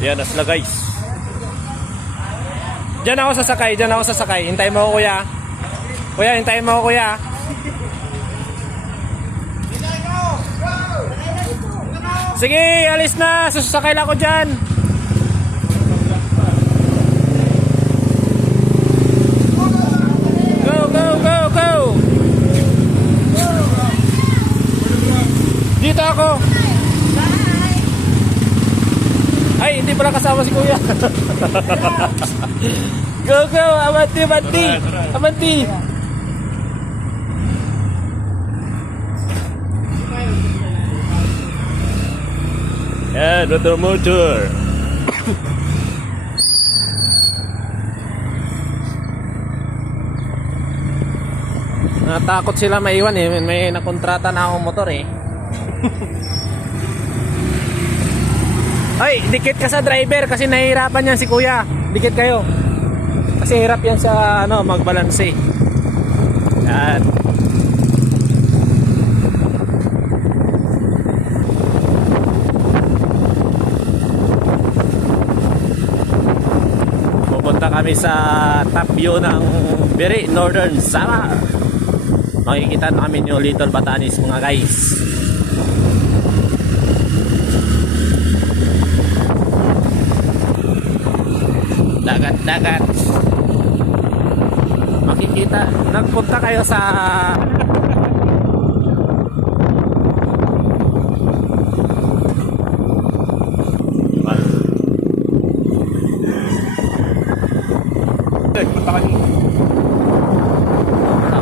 Yan na sila guys. Diyan ako sasakay, diyan ako sasakay. Hintayin mo ako kuya. Kuya, hintayin mo ako kuya. Sige, alis na. Susakay lang ako dyan. Go, go, go, go. Dito ako. Ay, hindi pala kasama si Kuya. go, go. Amanti, amanti. Amanti. Yan, motor motor. Natakot sila maiwan eh. May nakontrata na akong motor eh. Ay, dikit ka sa driver kasi nahihirapan yan si kuya. Dikit kayo. Kasi hirap yan sa ano, magbalanse. Yan. Pupunta kami sa top view ng very northern Samar. Makikita namin yung Little Batanes mga guys. Dagat-dagat. Makikita, nagpunta kayo sa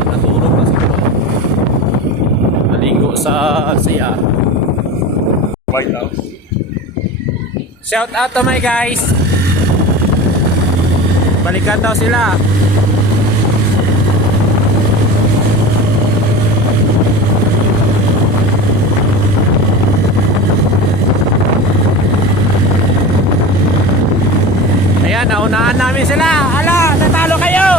Natulog na siguro. Naligo sa siya. House. Shout out to my guys. Balikan daw sila. Ayan, naunahan namin sila. Ala, natalo kayo.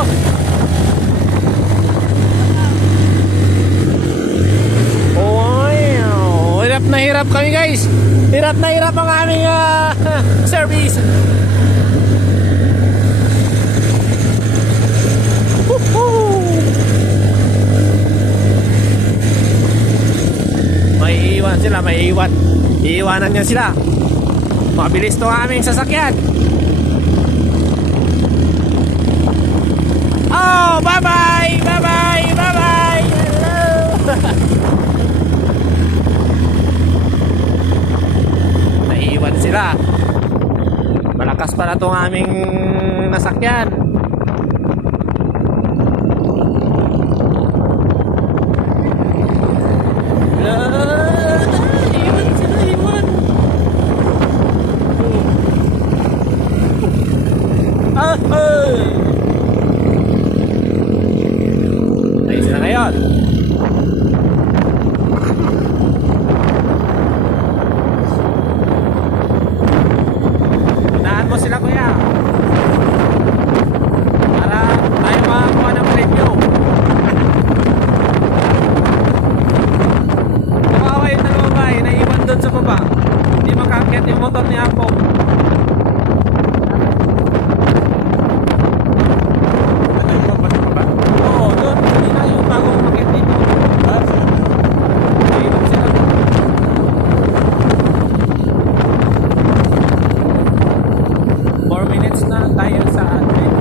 Wow. Hirap na hirap kami guys. Hirap na hirap ang aming ah, service. Woohoo! May iwan sila, may iwan. Iiwanan niya sila. Mabilis to aming sasakyan. Oh, bye-bye! Bye-bye! Bye-bye! Hello! Naiiwan sila. Malakas pala tong aming nasakyan. 4 minutes na tayo sa ating